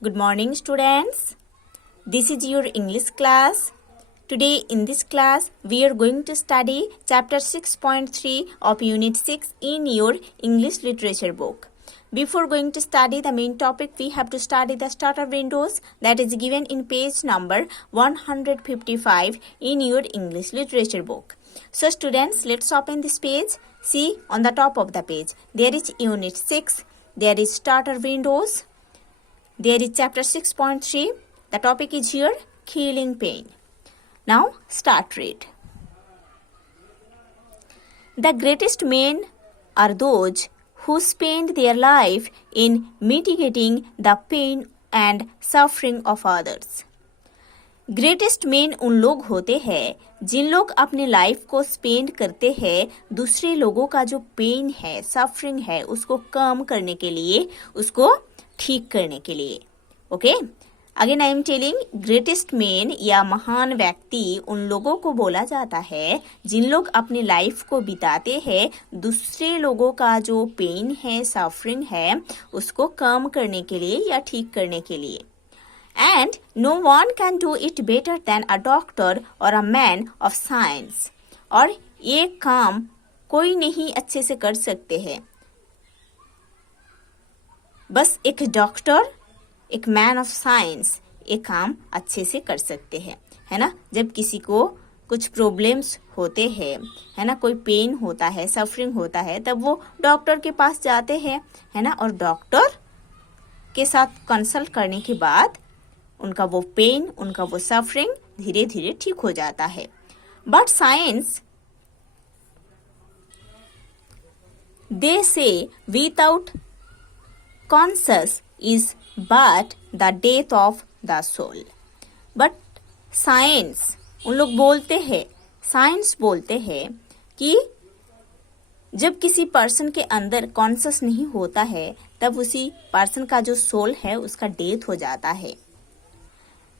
Good morning, students. This is your English class. Today in this class, we are going to study chapter 6.3 of unit 6 in your English literature book. Before going to study the main topic, we have to study the starter windows that is given in page number 155 in your English literature book. So students, let's open this page. See on the top of the page, there is unit 6, there is starter windows, there is chapter 6.3. The topic is here, killing pain. Now start read. The greatest men are those who spend their life in mitigating the pain and suffering of others. Greatest man उन लोग होते हैं जिन लोग अपने life को spend करते हैं दूसरे लोगों का जो पेन है, सफरिंग है, उसको कम करने के लिए, उसको ठीक करने के लिए. Okay, again I am telling, greatest man या महान व्यक्ति उन लोगों को बोला जाता है जिन लोग अपने लाइफ को बिताते हैं दूसरे लोगों का जो पेन है, सफरिंग है, उसको कम करने के लिए या ठीक करने के लिए. And no one can do it better than a doctor or a man of science. और ये काम कोई नहीं अच्छे से कर सकते हैं, बस एक डॉक्टर, एक मैन ऑफ साइंस ये काम अच्छे से कर सकते हैं, है ना. जब किसी को कुछ प्रॉब्लम्स होते हैं, है ना, कोई पेन होता है, सफरिंग होता है, तब वो डॉक्टर के पास जाते हैं, है ना, और डॉक्टर के साथ कंसल्ट करने के बाद उनका वो पेन, उनका वो सफरिंग धीरे धीरे ठीक हो जाता है. But science, they say without conscious is but the death of the soul. But science, उन लोग बोलते हैं, साइंस बोलते हैं कि जब किसी पर्सन के अंदर कॉन्शस नहीं होता है तब उसी पर्सन का जो सोल है उसका डेथ हो जाता है.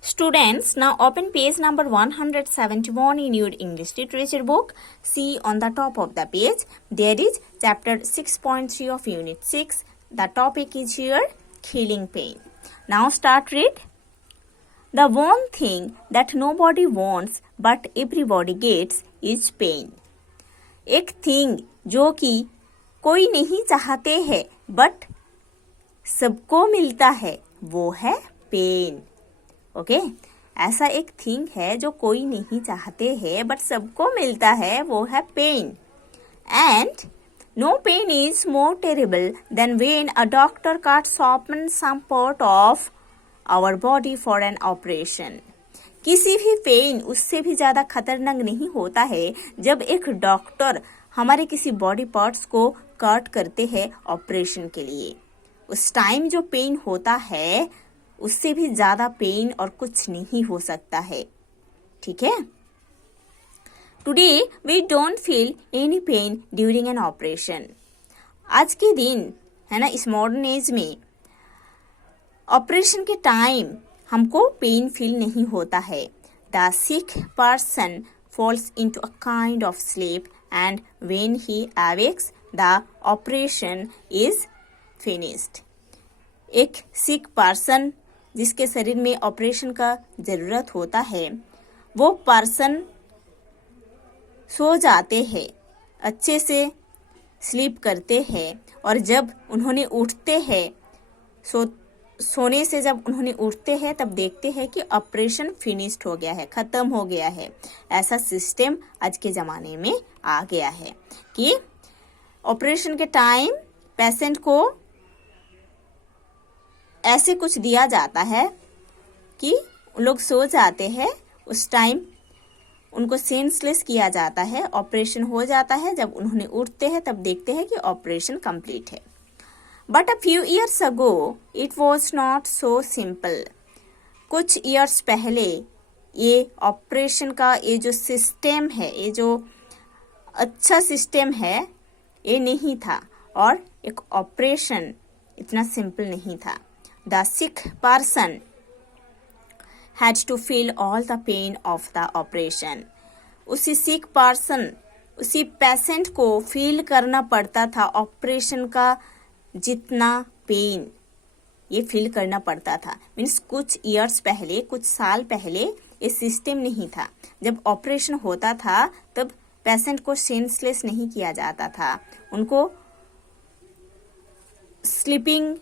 Students, now open page number 171 in your English literature book. See on the top of the page, there is chapter 6.3 of unit 6. The topic is here, killing pain. Now start read. The one thing that nobody wants but everybody gets is pain. एक thing जो कि कोई नहीं चाहते हैं but सबको मिलता है वो है पेन. ओके, ऐसा एक थिंग है जो कोई नहीं चाहते हैं बट सबको मिलता है, वो है pain. And no pain is more terrible than when a doctor cuts open some part of our body for an operation. किसी भी पेन उससे भी ज्यादा खतरनाक नहीं होता है जब एक डॉक्टर हमारे किसी बॉडी पार्ट्स को कट करते हैं ऑपरेशन के लिए. उस टाइम जो पेन होता है उससे भी ज्यादा पेन और कुछ नहीं हो सकता है. ठीक है. Today we don't feel any pain during an operation. आज के दिन, है ना, इस मॉडर्न एज में ऑपरेशन के टाइम हमको पेन फील नहीं होता है. The sick person falls into a kind of sleep and when he awakes the operation is finished. एक सिक पर्सन जिसके शरीर में ऑपरेशन का जरूरत होता है वो पर्सन सो जाते हैं, अच्छे से स्लीप करते हैं, और जब उन्होंने उठते हैं, सोने से जब उन्होंने उठते हैं तब देखते हैं कि ऑपरेशन फिनिश्ड हो गया है, खत्म हो गया है. ऐसा सिस्टम आज के ज़माने में आ गया है कि ऑपरेशन के टाइम पेशेंट को ऐसे कुछ दिया जाता है कि लोग सो जाते हैं, उस टाइम उनको सेंसलेस किया जाता है, ऑपरेशन हो जाता है, जब उन्होंने उठते हैं तब देखते हैं कि ऑपरेशन कंप्लीट है. But a few years ago it was not so simple. कुछ इयर्स पहले ये ऑपरेशन का ये जो सिस्टम है, ये जो अच्छा सिस्टम है, ये नहीं था, और एक ऑपरेशन इतना सिंपल नहीं था. The sick person had to feel all the pain of the operation. उसी sick person, उसी पेशेंट को फील करना पड़ता था ऑपरेशन का जितना पेन. ये फिल करना पड़ता था। मीन्स कुछ ईयर्स पहले, कुछ साल पहले ये सिस्टम नहीं था। जब ऑपरेशन होता था तब पेशेंट को सेंसलेस नहीं किया जाता था, उनको स्लीपिंग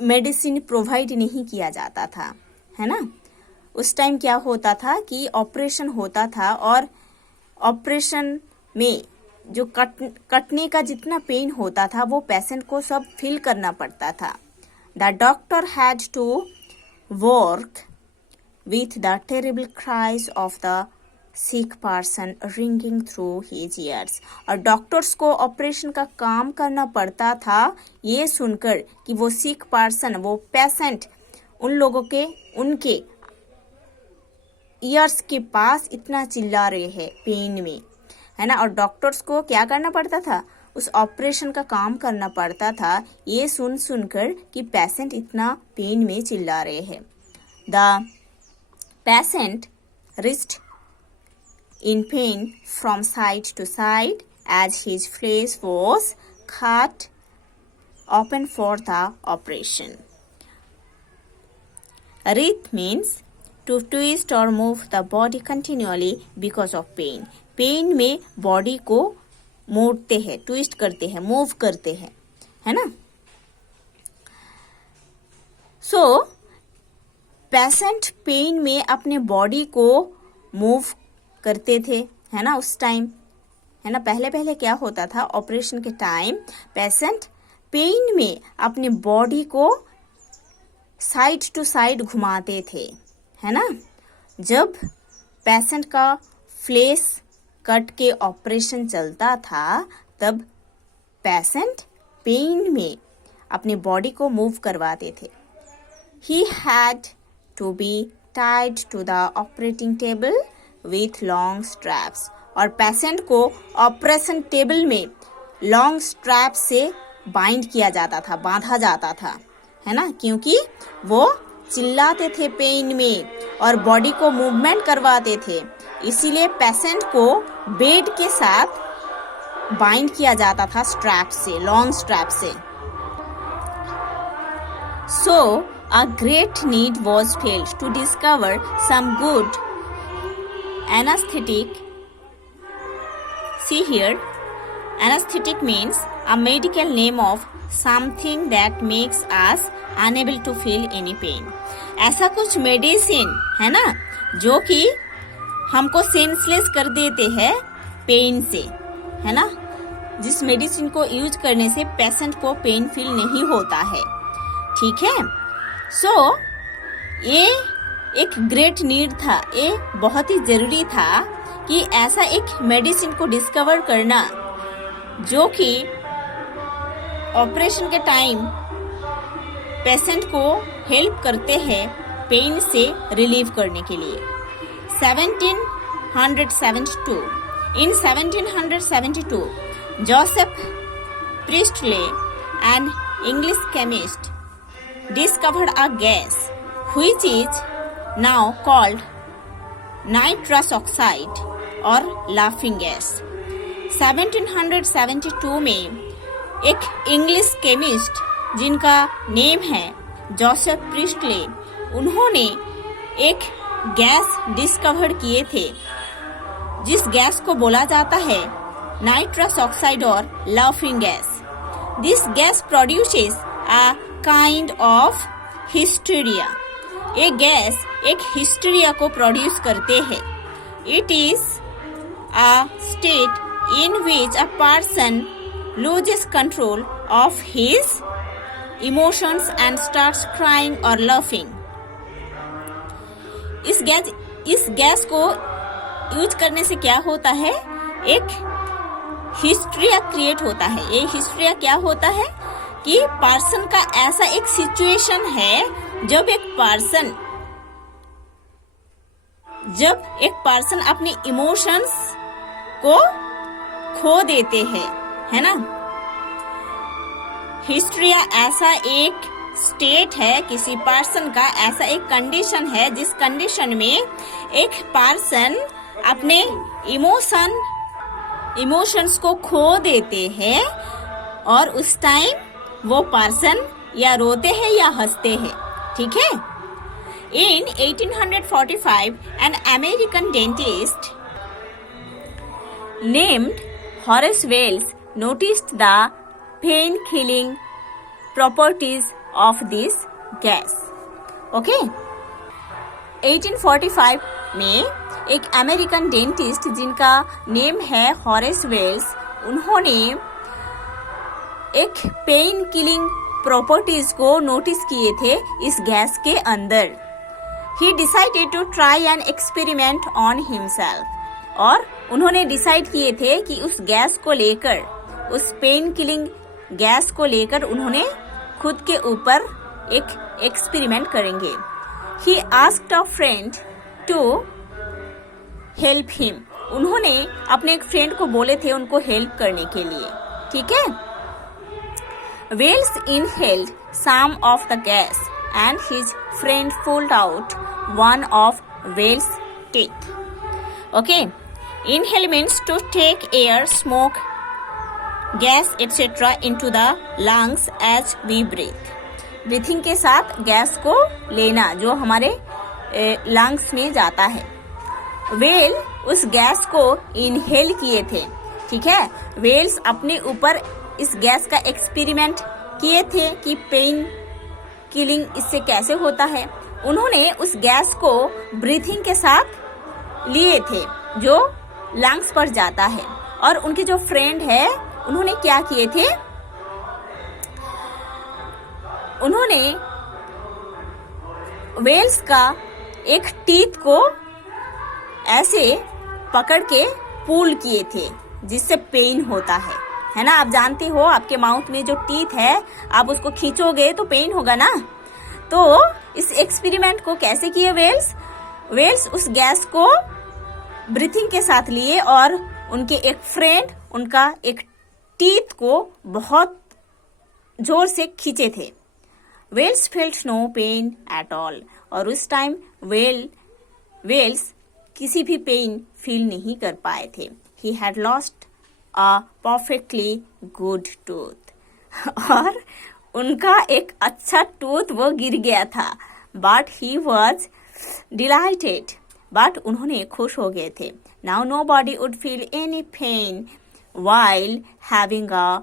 मेडिसिन प्रोवाइड नहीं किया जाता था, है ना। उस टाइम क्या होता था कि ऑपरेशन होता था और ऑपरेशन में जो कटने का जितना पेन होता था वो पेशेंट को सब फील करना पड़ता था। The doctor had to work with the terrible cries of the sick person ringing through his ears. और डॉक्टर्स को ऑपरेशन का काम करना पड़ता था ये सुनकर कि वो सिक पर्सन, वो पेशेंट उन लोगों के, उनके ईयर्स के पास इतना चिल्ला रहे हैं पेन में, है ना। और डॉक्टर्स को क्या करना पड़ता था, उस ऑपरेशन का काम करना पड़ता था ये सुनकर कि पेशेंट इतना पेन में चिल्ला रहे हैं। The patient wrist in pain from side to side as his face was cut open for the operation. Writhe means to twist or move the body continually because of pain. Pain में body को मोड़ते हैं, twist करते हैं, move करते हैं, है ना। सो पेशेंट पेन में अपने बॉडी को मूव करते थे, है ना, उस टाइम, है ना। पहले क्या होता था, ऑपरेशन के टाइम पेशेंट पेन में अपनी बॉडी को साइड टू साइड घुमाते थे, है ना। जब पेशेंट का फ्लेश कट के ऑपरेशन चलता था तब पेशेंट पेन में अपनी बॉडी को मूव करवाते थे। He had to be tied to the operating table with long straps. और पेशेंट को ऑपरेशन टेबल में लॉन्ग स्ट्रैप से बाइंड किया जाता था, बांधा जाता था, है ना, क्योंकि वो चिल्लाते थे पेन में और बॉडी को मूवमेंट करवाते थे, इसीलिए पेशेंट को बेड के साथ बाइंड किया जाता था स्ट्रैप से, लॉन्ग स्ट्रैप से। So a great need was felt to discover some good anesthetic. See here, anesthetic means a medical name of something that makes us unable to feel any pain. ऐसा कुछ medicine है ना जो कि हमको senseless कर देते हैं पेन से, है ना। जिस मेडिसिन को यूज करने से पेशेंट को पेन फील नहीं होता है, ठीक है। सो ये एक ग्रेट नीड था, ये बहुत ही जरूरी था कि ऐसा एक मेडिसिन को डिस्कवर करना जो कि ऑपरेशन के टाइम पेशेंट को हेल्प करते हैं पेन से रिलीव करने के लिए। 1772 In 1772, Joseph Priestley, an English chemist, discovered a gas which is now called nitrous oxide और laughing gas। 1772 में एक इंग्लिश केमिस्ट जिनका नेम है जोसेफ प्रिस्टले, उन्होंने एक गैस डिस्कवर किए थे जिस गैस को बोला जाता है नाइट्रस ऑक्साइड और laughing gas. This gas produces a kind of hysteria. ये गैस एक हिस्टीरिया को प्रोड्यूस करते हैं। It is a state in which a person loses control of his emotions and starts crying or laughing। इस gas को use करने से क्या होता है, एक हिस्ट्रिया क्रिएट होता है। ये हिस्ट्रिया क्या होता है कि पर्सन का ऐसा एक सिचुएशन है जब एक पर्सन अपने इमोशंस को खो देते हैं, है ना। हिस्ट्रिया ऐसा एक स्टेट है, किसी पर्सन का ऐसा एक कंडीशन है जिस कंडीशन में एक पर्सन अपने इमोशंस को खो देते हैं और उस टाइम वो पर्सन या रोते हैं या हंसते हैं, ठीक है। In 1845, an American dentist named Horace Wells noticed the pain-killing properties of this gas. Okay? 1845 में एक अमेरिकन डेंटिस्ट जिनका नेम है हॉरेस वेल्स, उन्होंने एक पेन किलिंग प्रॉपर्टीज को नोटिस किए थे इस गैस के अंदर। He decided to try an experiment on himself, और उन्होंने डिसाइड किए थे कि उस गैस को लेकर, उस पेन किलिंग गैस को लेकर उन्होंने खुद के ऊपर एक एक्सपेरिमेंट करेंगे। He asked a friend to help him. उन्होंने अपने एक फ्रेंड को बोले थे उनको हेल्प करने के लिए, ठीक है। Wells inhaled some of the gas and his friend pulled out one of Wells' teeth. Okay, inhale means to take air, smoke, gas, etc. into the lungs as we breathe. Breathing के साथ gas को लेना जो हमारे lungs में जाता है। Well उस गैस को इनहेल किए थे, ठीक है। वेल्स अपने ऊपर इस गैस का एक्सपेरिमेंट किए थे कि पेन किलिंग इससे कैसे होता है। उन्होंने उस गैस को ब्रीथिंग के साथ लिए थे जो लंग्स पर जाता है, और उनके जो फ्रेंड है उन्होंने क्या किए थे, उन्होंने वेल्स का एक टीथ को ऐसे पकड़ के पुल किए थे जिससे पेन होता है ना। आप जानते हो आपके माउथ में जो टीथ है आप उसको खींचोगे तो पेन होगा ना। तो इस एक्सपेरिमेंट को कैसे किए वेल्स उस गैस को ब्रीथिंग के साथ लिए और उनके एक फ्रेंड उनका एक टीथ को बहुत जोर से खींचे थे। Wells felt no pain at all, और उस टाइम वेल्स किसी भी पेन फील नहीं कर पाए थे। He had lost a perfectly good tooth, और उनका एक अच्छा टूथ वो गिर गया था। But he was delighted, but उन्होंने खुश हो गए थे। Now nobody would feel any pain while having a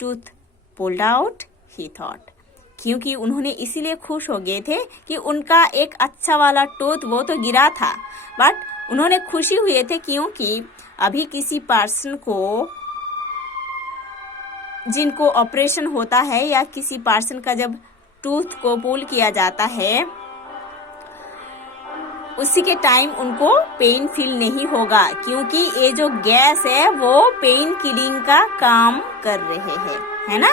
tooth pulled out, he thought. क्योंकि उन्होंने इसीलिए खुश हो गए थे कि उनका एक अच्छा वाला टूथ वो तो गिरा था, बट उन्होंने खुशी हुए थे क्योंकि अभी किसी पर्सन को जिनको ऑपरेशन होता है या किसी पर्सन का जब टूथ को पुल किया जाता है उसी के टाइम उनको पेन फील नहीं होगा, क्योंकि ये जो गैस है वो पेन किलिंग का काम कर रहे हैं, है ना।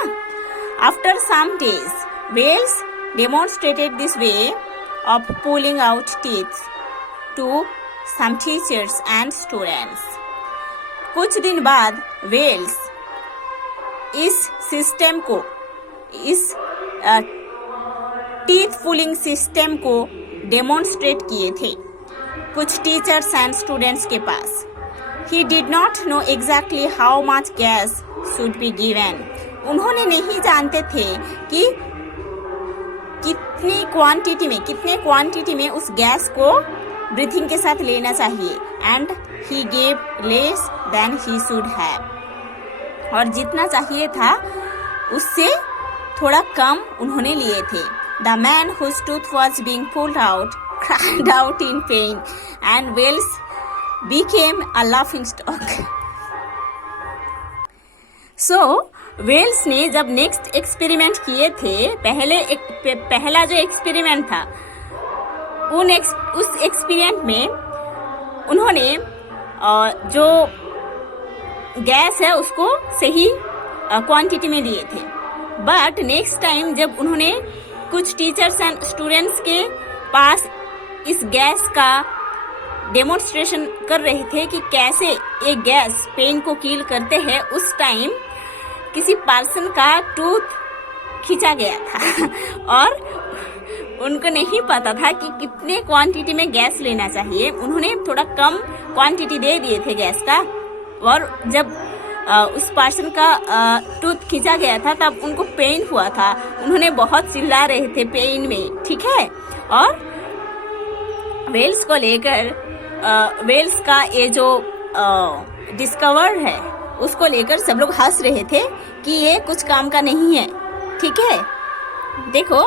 After some days Wells demonstrated this way of pulling out teeth to some teachers and students. कुछ दिन बाद वेल्स इस सिस्टम को, इस टीथ पुलिंग सिस्टम को डेमोन्स्ट्रेट किए थे कुछ टीचर्स एंड स्टूडेंट्स के पास। He did not know exactly how much gas should be given. उन्होंने नहीं जानते थे कि कितने क्वांटिटी में उस गैस को ब्रीथिंग के साथ लेना चाहिए। And he gave less than he should have, और जितना चाहिए था उससे थोड़ा कम उन्होंने लिए थे। The man whose tooth was being pulled out cried out in pain and Wells became a laughing stock. So Wells ने जब नेक्स्ट एक्सपेरिमेंट किए थे, पहला जो एक्सपेरिमेंट था उस एक्सपेरिमेंट में उन्होंने जो गैस है उसको सही क्वांटिटी में लिए थे। बट नेक्स्ट टाइम जब उन्होंने कुछ टीचर्स एंड स्टूडेंट्स के पास इस गैस का डेमोन्स्ट्रेशन कर रहे थे कि कैसे ये गैस पेन को किल करते हैं, उस टाइम किसी पर्सन का टूथ खींचा गया था और उनको नहीं पता था कि कितने क्वांटिटी में गैस लेना चाहिए। उन्होंने थोड़ा कम क्वांटिटी दे दिए थे गैस का, और जब उस पर्सन का टूथ खींचा गया था तब उनको पेन हुआ था, उन्होंने बहुत चिल्ला रहे थे पेन में, ठीक है। और वेल्स को लेकर वेल्स का ये जो डिस्कवर है उसको लेकर सब लोग हंस रहे थे कि ये कुछ काम का नहीं है, ठीक है। देखो,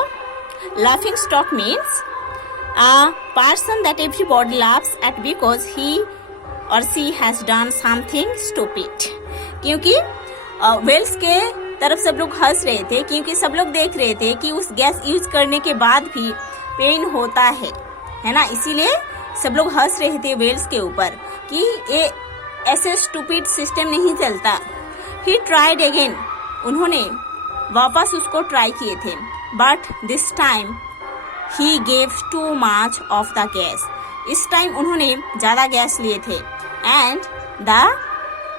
laughing stock means a person that everybody laughs at because he or she has done something stupid। क्योंकि वेल्स के तरफ सब लोग हंस रहे थे क्योंकि सब लोग देख रहे थे कि उस गैस यूज करने के बाद भी पेन होता है ना, इसीलिए सब लोग हंस रहे थे वेल्स के ऊपर कि ये ऐसे स्टूपिड सिस्टम नहीं चलता। ही ट्राइड अगेन, उन्होंने वापस उसको ट्राई किए थे, but this time he gave too much of the gas. इस टाइम उन्होंने ज्यादा गैस लिए थे एंड द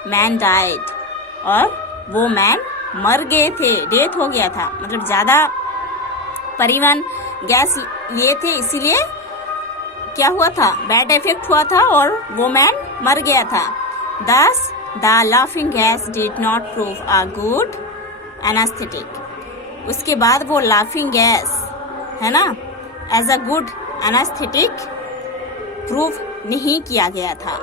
मैन डाइड, और वो मैन मर गए थे, डेथ हो गया था, मतलब ज्यादा परिमाण गैस लिए थे, इसीलिए क्या हुआ था, बैड इफेक्ट हुआ था और वो मैन मर गया था। Thus, the laughing gas did not prove a good anesthetic। उसके बाद वो लाफिंग गैस है ना as a good anaesthetic prove नहीं किया गया था।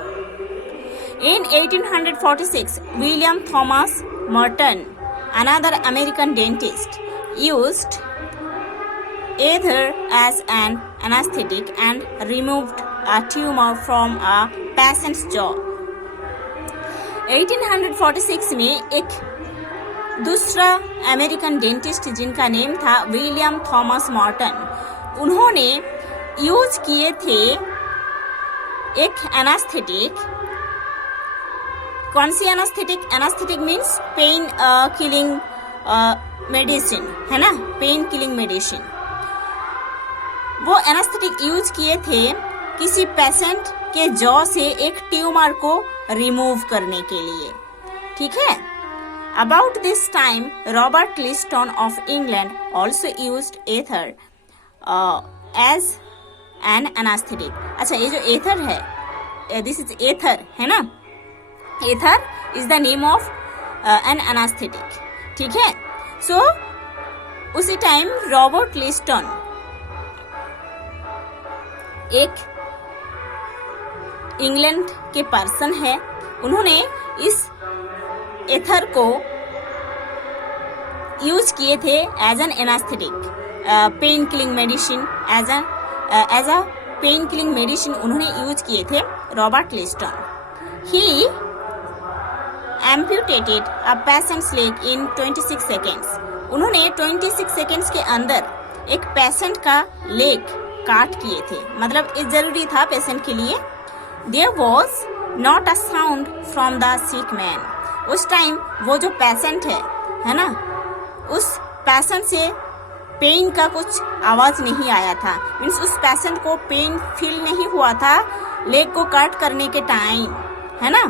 In 1846, William Thomas Merton, another American dentist, used ether as an anesthetic and removed a tumor from a patient's jaw। 1846 में एक दूसरा अमेरिकन डेंटिस्ट जिनका नेम था विलियम थॉमस मॉर्टन, उन्होंने यूज किए थे एक एनास्थेटिक। कौन सी anaesthetic? Anaesthetic means pain killing medicine, है ना, पेन किलिंग मेडिसिन। वो एनास्थेटिक यूज किए थे किसी पेशेंट के जॉ से एक ट्यूमर को रिमूव करने के लिए, ठीक है। About this time, Robert Liston of England also used ether as an anesthetic। अच्छा, ये जो ether है, this is ether, है ना, ether is the name of an anesthetic, ठीक है। So, उसी टाइम रॉबर्ट लिस्टन एक इंग्लैंड के पर्सन है, उन्होंने इस एथर को यूज किए थे as an anaesthetic pain killing medicine, as a pain killing medicine उन्होंने यूज किए थे Robert Liston. He amputated a patient's leg in 26 seconds. उन्होंने 26 सेकेंड्स के अंदर एक पेशेंट का लेग काट किए थे, मतलब ये जरूरी था पेशेंट के लिए। There was not a sound from the sick man. उस टाइम वो जो पेशेंट है ना, उस पेशेंट से पेन का कुछ आवाज नहीं आया था, मीन्स उस पेशेंट को पेन फील नहीं हुआ था लेग को कट करने के टाइम, है ना।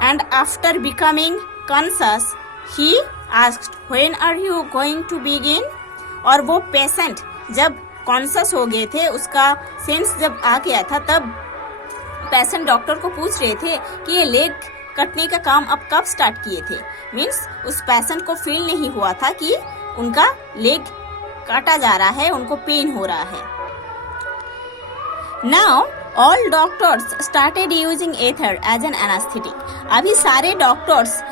And after becoming conscious he asked when are you going to begin. और वो पेशेंट जब कॉन्शियस हो गए थे, उसका सेंस जब आ गया था, तब पेशेंट डॉक्टर को पूछ रहे थे कि ये लेग कटने का काम अब कब स्टार्ट किए थे। मीन्स उस पेशेंट को फील नहीं हुआ था कि उनका लेग काटा जा रहा है, उनको पेन हो रहा है। Now all doctors started using ether as an anaesthetic. अभी सारे डॉक्टर्स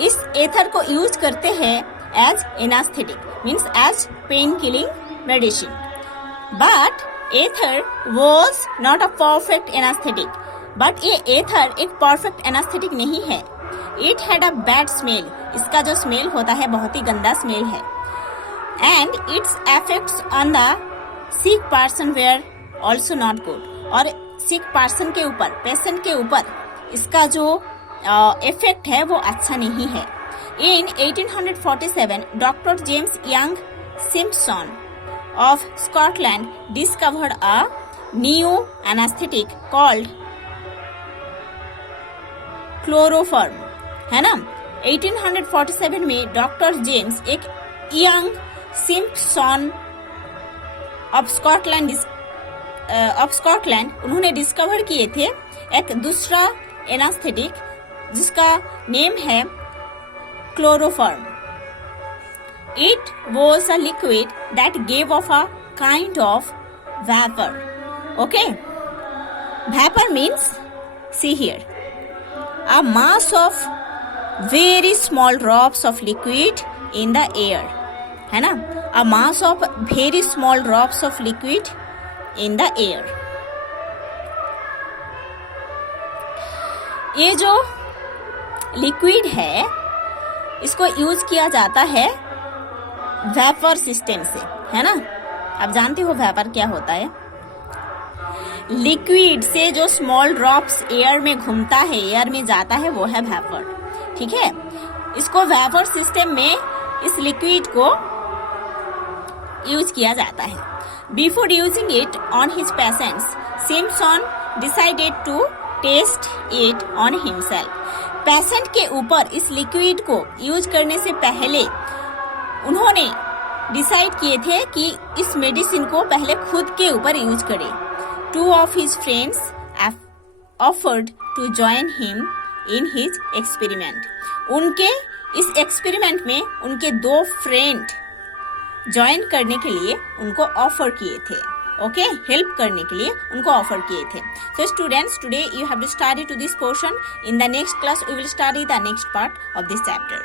इस एथर को यूज करते हैं as anaesthetic, means as pain killing medicine. But ether was not a perfect anaesthetic. But ये एथर एक परफेक्ट एनास्थेटिक नहीं है। It had a bad smell. इसका जो स्मेल होता है बहुत ही गंदा स्मेल है। And its effects on the sick person were also not good. और सिक पर्सन के ऊपर, पेशेंट के ऊपर इसका जो इफेक्ट है वो अच्छा नहीं है। इन 1847 doctor James young Simpson of Scotland discovered a new anesthetic called chloroform, है ना। 1847 में डॉक्टर जेम्स एक यंग सिम्पसन ऑफ स्कॉटलैंड उन्होंने डिस्कवर किए थे एक दूसरा एनास्थेटिक जिसका नेम है chloroform. It was a liquid that gave off a kind of vapor. Okay? Vapor means, see here, a mass of very small drops of liquid in the air. है ना? A mass of very small drops of liquid in the air. ये जो liquid है इसको use किया जाता है vapour system से, है ना? आप जानते हो वेपर क्या होता है? लिक्विड से जो स्मॉल ड्रॉप्स एयर में घूमता है, एयर में जाता है, वो है वेपर. ठीक है? इसको वेपर सिस्टम में इस लिक्विड को यूज किया जाता है. Before using it on his patients, Simpson decided to test it on himself. Patient के ऊपर इस लिक्विड को यूज करने से पहले उन्होंने डिसाइड किए थे कि इस मेडिसिन को पहले खुद के ऊपर यूज करें. 2 of his friends offered to join him in his experiment. उनके इस एक्सपेरिमेंट में उनके 2 फ्रेंड ज्वाइन करने के लिए उनको ऑफर किए थे. ओके, हेल्प करने के लिए उनको ऑफर किए थे. So students, today you have to study to this portion. In the next class we will study the next part of this chapter.